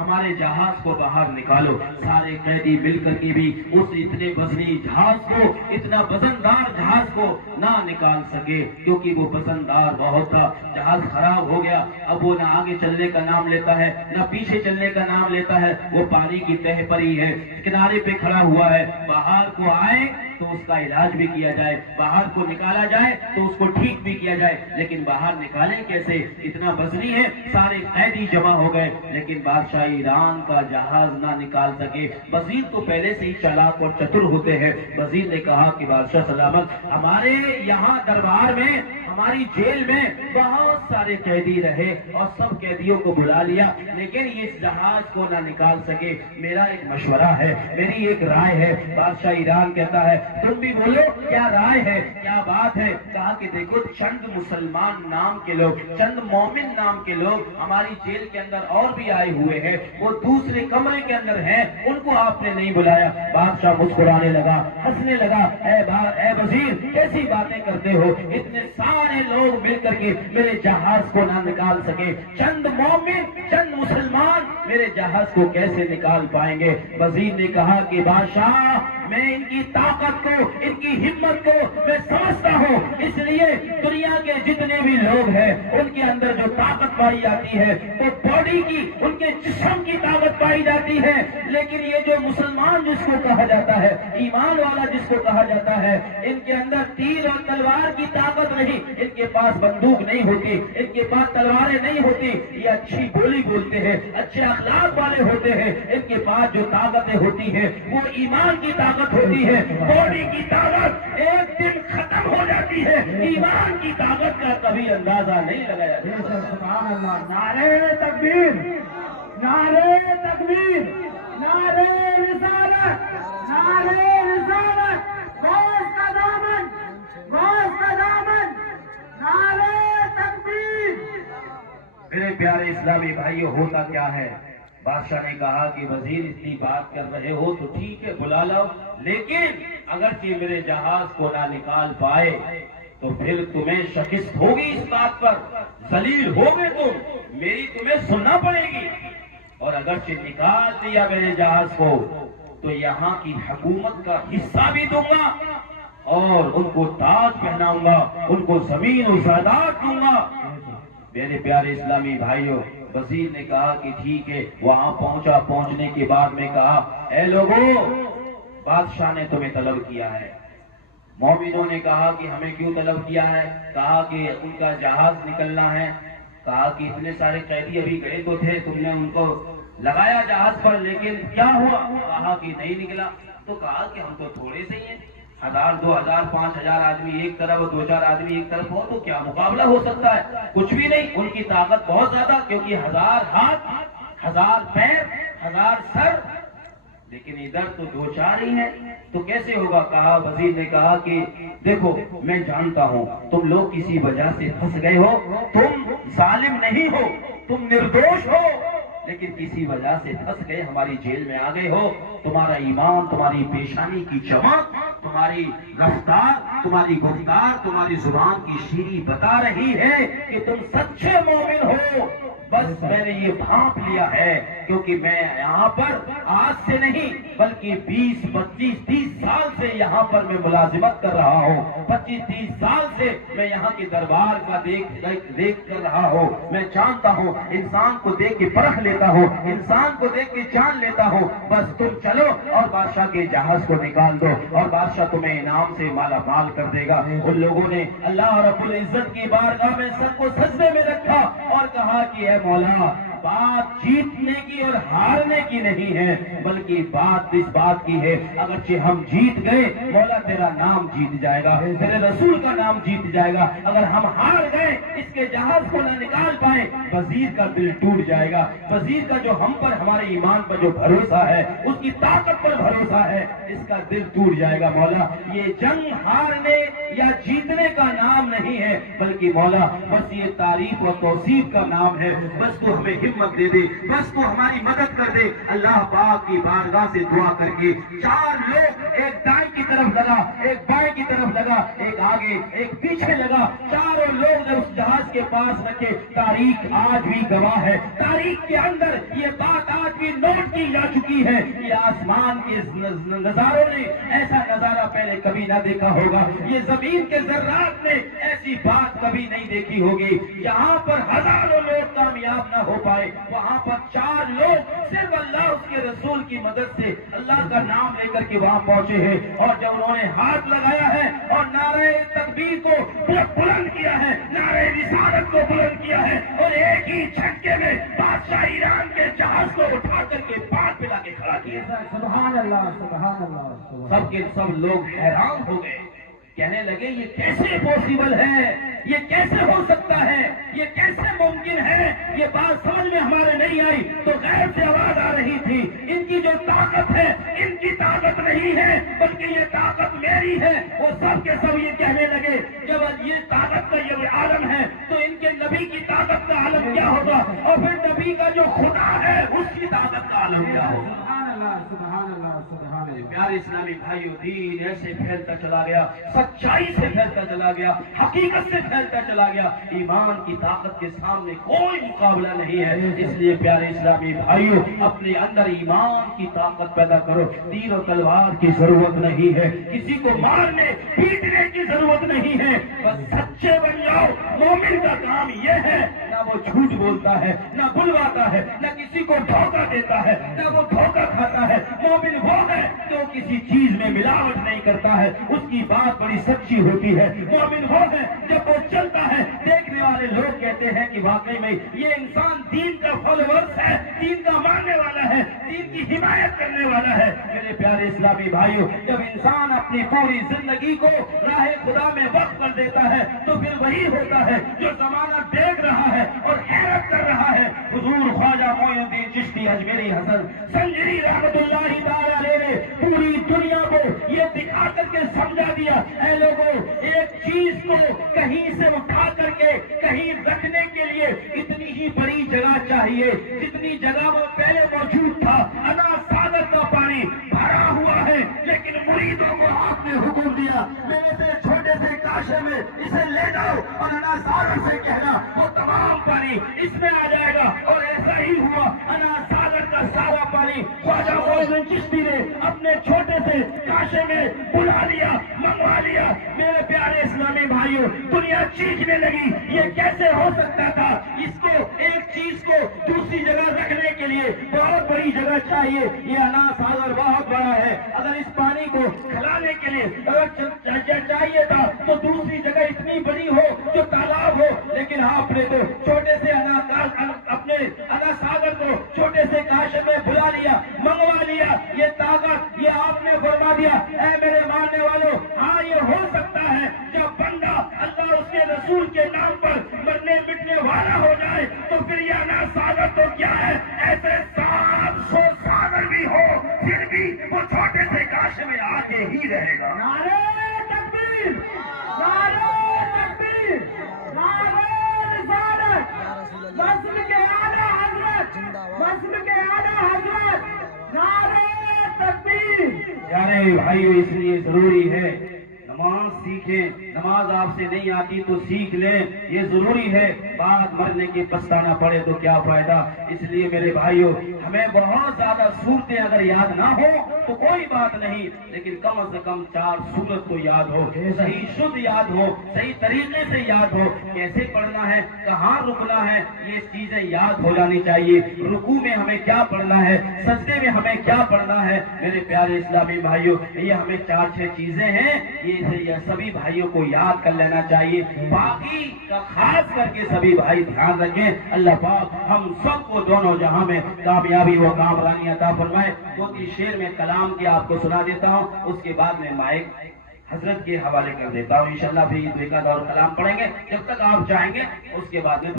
ہمارے جہاز کو باہر نکالو۔ سارے قیدی مل کر کے بھی اس اتنے وزنی جہاز کو، اتنا وزندار جہاز کو نہ نکال سکے، کیونکہ وہ وزندار بہت تھا۔ جہاز خراب ہو گیا، اب وہ نہ آگے چلنے کا نام لیتا ہے نہ پیچھے چلنے کا نام لیتا ہے، وہ پانی کی تہ پر ہی ہے، کنارے پہ کھڑا ہوا ہے۔ باہر کو آئے تو اس کا علاج بھی کیا جائے، باہر کو نکالا جائے تو اس کو ٹھیک بھی کیا جائے، لیکن باہر نکالیں کیسے؟ اتنا وزنی ہے۔ سارے قیدی جمع ہو گئے، لیکن بادشاہ ایران کا جہاز نہ نکال سکے۔ وزیر تو پہلے سے ہی چالاک اور چتر ہوتے ہیں۔ وزیر نے کہا کہ بادشاہ سلامت، ہمارے یہاں دربار میں، ہماری جیل میں بہت سارے قیدی رہے اور سب قیدیوں کو بلا لیا، لیکن یہ اس جہاز کو نہ نکال سکے۔ میرا ایک مشورہ ہے، میری ایک رائے ہے۔ بادشاہ ایران کہتا ہے تم بھی بولو کیا رائے ہے، کیا بات ہے؟ کہا کہ دیکھو، چند مسلمان نام کے لوگ، چند مومن نام کے لوگ ہماری جیل کے اندر اور بھی آئے ہوئے ہیں، وہ دوسرے کمرے کے اندر ہیں، ان کو آپ نے نہیں بلایا۔ بادشاہ مسکرانے لگا، ہنسنے لگا، اے وزیر کیسی باتیں کرتے ہو؟ اتنے سارے لوگ مل کر کے میرے جہاز کو نہ نکال سکے، چند مومن، چند مسلمان میرے جہاز کو کیسے نکال پائیں گے؟ وزیر نے کہا کہ بادشاہ، میں ان کی طاقت کو، ان کی ہمت کو میں سمجھتا ہوں، اس لیے دنیا کے جتنے بھی لوگ ہیں ان کے اندر جو طاقت پائی جاتی ہے وہ باڈی کی، ان کے جسم کی طاقت پائی جاتی ہے، لیکن یہ جو مسلمان جس کو کہا جاتا ہے، ایمان والا جس کو کہا جاتا ہے، ان کے اندر تیر اور تلوار کی طاقت نہیں، ان کے پاس بندوق نہیں ہوتی، ان کے پاس تلواریں نہیں ہوتی، یہ اچھی بولی بولتے ہیں، اچھے اخلاق والے ہوتے ہیں، ان کے پاس جو طاقتیں ہوتی ہیں وہ ایمان کی طاقت ہوتی ہے۔ باڈی کی طاقت ایک دن ختم ہو جاتی ہے، ایمان کی طاقت کا کبھی اندازہ نہیں لگایا جا سکتا۔ سبحان اللہ، نعرہ تکبیر، نعرہ تکبیر، نعرہ رسالت، نعرہ رسالت، غوث کا دامن، غوث کا دامن، نعرہ تکبیر۔ میرے پیارے اسلامی بھائیو، ہوتا کیا ہے؟ بادشاہ نے کہا کہ وزیر اتنی بات کر رہے ہو تو ٹھیک ہے، بلا لاؤ، لیکن اگرچہ میرے جہاز کو نہ نکال پائے تو پھر تمہیں شکست ہوگی، اس بات پر ذلیل ہوگے تم، میری تمہیں سننا پڑے گی، اور اگرچہ نکال دیا میرے جہاز کو تو یہاں کی حکومت کا حصہ بھی دوں گا اور ان کو تاج پہناؤں گا، ان کو زمین و جائیداد دوں گا۔ میرے پیارے اسلامی بھائیوں، وزیر نے کہا کہ ٹھیک ہے، وہاں پہنچا، پہنچنے کے بعد میں کہا اے لوگوں، بادشاہ نے تمہیں طلب کیا ہے۔ مومنوں نے کہا کہ ہمیں کیوں طلب کیا ہے؟ کہا کہ ان کا جہاز نکلنا ہے۔ کہا کہ اتنے سارے قیدی ابھی گئے تو تھے، تم نے ان کو لگایا جہاز پر، لیکن کیا ہوا؟ کہا کہ نہیں نکلا۔ تو کہا کہ ہم تو تھوڑے سے ہی ہیں، 1000 2000 5000 آدمی ایک طرف، 2-4 آدمی ایک طرف ہو تو کیا مقابلہ ہو سکتا ہے؟ کچھ بھی نہیں، ان کی طاقت بہت زیادہ، کیونکہ 1000 ہاتھ، 1000 پیر، 1000 سر، لیکن ادھر تو 2-4 ہی ہیں، تو کیسے ہوگا؟ کہا، وزیر نے کہا کہ دیکھو، میں جانتا ہوں تم لوگ کسی وجہ سے پھنس گئے ہو، تم ظالم نہیں ہو، تم نردوش ہو، لیکن کسی وجہ سے پھنس گئے، ہماری جیل میں آ گئے ہو۔ تمہارا ایمان، تمہاری پیشانی کی چمک، تمہاری رفتار، تمہاری گفتار، تمہاری زبان کی شیریں بتا رہی ہے کہ تم سچے مومن ہو۔ بس میں نے یہ بھانپ لیا ہے، کیونکہ میں یہاں پر آج سے نہیں بلکہ 20 25 30 سال سے یہاں پر میں ملازمت کر رہا ہوں، 25 30 سال سے میں یہاں کے دربار کا دیکھ کر رہا ہوں۔ میں جانتا ہوں، انسان کو دیکھ کے پرکھ لیتا ہوں، انسان کو دیکھ کے جان لیتا ہوں۔ بس تم چلو اور بادشاہ کے جہاز کو نکال دو اور بادشاہ تمہیں انعام سے مالا مال کر دے گا۔ ان لوگوں نے اللہ رب العزت کی بارگاہ میں سر کو سجدے میں رکھا اور کہا کہ اے مولا، بات جیتنے کی اور ہارنے کی نہیں ہے، بلکہ بات اس بات کی ہے، اگرچہ ہم جیت گئے، مولا تیرا نام جیت جائے گا، تیرے رسول کا نام جیت جائے گا۔ اگر ہم ہار گئے، اس کے جہاز کو نہ نکال پائے، وزیر کا دل ٹوٹ جائے گا۔ وزیر کا جو ہم پر، ہمارے ایمان پر جو بھروسہ ہے، اس کی طاقت پر بھروسہ ہے، اس کا دل ٹوٹ جائے گا۔ مولا، یہ جنگ ہارنے یا جیتنے کا نام نہیں ہے، بلکہ مولا بس یہ تعریف و توصیف کا نام ہے۔ بس تو ہمیں हिम्मत दे दे, बस तू हमारी मदद कर दे। अल्लाह पाक की बारगाह से दुआ करके 4 लोग, एक दाएं की तरफ लगा, एक बाएं की तरफ लगा, एक आगे एक पीछे लगा, चारों लोग ने उस जहाज के पास रखे। तारीख आज भी गवाह है, तारीख के अंदर ये बात आज भी नोट की जा चुकी है। ये आसमान के नजारों ने ऐसा नजारा पहले कभी ना देखा होगा, ये जमीन के जर्रात ने ऐसी बात कभी नहीं देखी होगी। यहाँ पर हजारों लोग कामयाब ना हो पाए, वहाँ पर 4 लोग सिर्फ अल्लाह उसके रसूल की मदद से अल्लाह का नाम लेकर के वहाँ पहुंचे हैं। और जब उन्होंने हाथ लगाया है और नारे तकबीर को बुलंद किया है, नारे रिसालत को बुलंद किया है, और एक ही झटके में बादशाह ईरान के जहाज को उठा करके पार पिला के खड़ा किया। सुभान अल्लाह, सुभान अल्लाह। सबके सब लोग हैरान हो गए, कहने लगे ये कैसे पॉसिबल है, ये कैसे हो सकता है, ये कैसे मुमकिन है। ये बात समझ में हमारे नहीं आई तो गैर से आवाज आ रही थी, इनकी जो ताकत है इनकी ताकत नहीं है बल्कि ये ताकत मेरी है। वो सब के सब ये कहने लगे जब ये ताकत का ये आलम है तो इनके नबी की ताकत का आलम क्या होगा, और फिर नबी का जो खुदा है उसकी ताकत का आलम क्या होगा। सुभान अल्लाह, सुभान अल्लाह, सुभान अल्लाह। प्यारे इस्लामी भाइयों, दीन ऐसे फैलता चला गया, सच्चाई से फैलता चला गया, हकीकत से फैलता चला गया। ईमान की ताकत के सामने कोई मुकाबला नहीं है। इसलिए प्यारे इस्लामी भाइयों, अपने अंदर ईमान की ताकत पैदा करो। तीर और तलवार की जरूरत नहीं है, किसी को मारने पीटने की जरूरत नहीं है, बस सच्चे बन जाओ। मोमिन का काम यह है, ना वो झूठ बोलता है, ना बुलवाता है, ना किसी को धोखा देता है, ना वो धोखा खाता है। मोमिन वो है जो किसी चीज में मिलावट नहीं करता है, उसकी बात बड़ी सच्ची होती है। मोमिन वो है जब वो चलता है, देखने वाले लोग कहते हैं कि वाकई में ये इंसान दीन का फॉलोअर्स है, दीन का मानने वाला है, दीन की हिमायत करने वाला है। मेरे प्यारे इस्लामी भाइयों, जब इंसान अपनी पूरी जिंदगी को राह खुदा में वक्त कर देता है तो फिर वही होता है जो जमाना देख रहा है और हैरत कर रहा है। हुजूर ख्वाजा मोइनुद्दीन चिश्ती अजमेरी हसन संजरी रहमतुल्लाहि ताला अलैहि ने पूरी दुनिया को ये दिखा करके समझा दिया, ऐ लोगों, एक चीज को कहीं से उठा करके कहीं रखने के लिए इतनी ही बड़ी जगह चाहिए जितनी जगह वो पहले मौजूद था। अनाज सागर का पानी भरा हुआ है, लेकिन मुरीदों को आपने हुक्म दिया मेरे से छोटे से काशे में इसे ले जाओ और अनाज सागर से कहना वो तमाम पानी इसमें आ जाएगा। और ऐसा ही हुआ, अनाज सागर का सारा पानी ख्वाजा मोइनुद्दीन चिश्ती ने अपने छोटे से काशे में बुला लिया, मंगवा लिया। मेरे प्यारे इस्लामी भाइयों, दुनिया चीखने लगी ये कैसे हो सकता था। इसको एक चीज को दूसरी जगह रखने के लिए बहुत बड़ी जगह चाहिए। ये अनाज सागर बहुत बड़ा है, अगर इस पानी को खिलाने के लिए अगर चाहिए था तो दूसरी जगह इतनी बड़ी हो जो तालाब हो, लेकिन आपने तो छोटे से अपने अनाज सागर को छोटे से काशे में बुला लिया, मंगवा लिया। ये ताकत ये आपने फरमा दिया। ऐ मेरे मानने वालों, हाँ ये हो सकता है जब बंदा अल्लाह उसके रसूल के नाम पर मरने मिटने वाला हो जाए तो फिर ये अनाज सागर तो क्या है, ऐसे 700 सागर भी हो फिर भी वो छोटे से काशे में आगे ही रहेगा। नारे तकबीर, नारे तकबीर, नारे रिसालत, मस्जिद के आला हजरत, मस्जिद के आला हजरत, नारे तकबीर। प्यारे भाइयों, इसलिए जरूरी है नमाज सीखें। नमाज आपसे नहीं आती तो सीख लें, ये जरूरी है। बाद मरने के पछताना पड़े तो क्या फायदा। इसलिए मेरे भाइयों, हमें बहुत ज्यादा सूरतें अगर याद ना हो तो कोई बात नहीं, लेकिन कम से कम 4 सूरत तो याद हो, सही शुद्ध याद हो, सही तरीके से याद हो। कैसे पढ़ना है, कहाँ रुकना है, ये चीजें याद हो जानी चाहिए। रुकू में हमें क्या पढ़ना है, सजदे में हमें क्या पढ़ना है। मेरे प्यारे इस्लामी भाइयों, ये हमें 4-6 चीजें हैं, ये सभी भाइयों को याद कर लेना चाहिए। बाकी का खास करके सभी भाई ध्यान रखें। अल्लाह पाक हम सबको दोनों जहां में कामयाबी व कामरानी अता फरमाए। 2-3 शेर में कलाम की आपको सुना देता हूं, उसके बाद में माइक हजरत के हवाले कर देता हूं। इंशाल्लाह फिर 2 और कलाम पढ़ेंगे, जब तक आप चाहेंगे उसके बाद में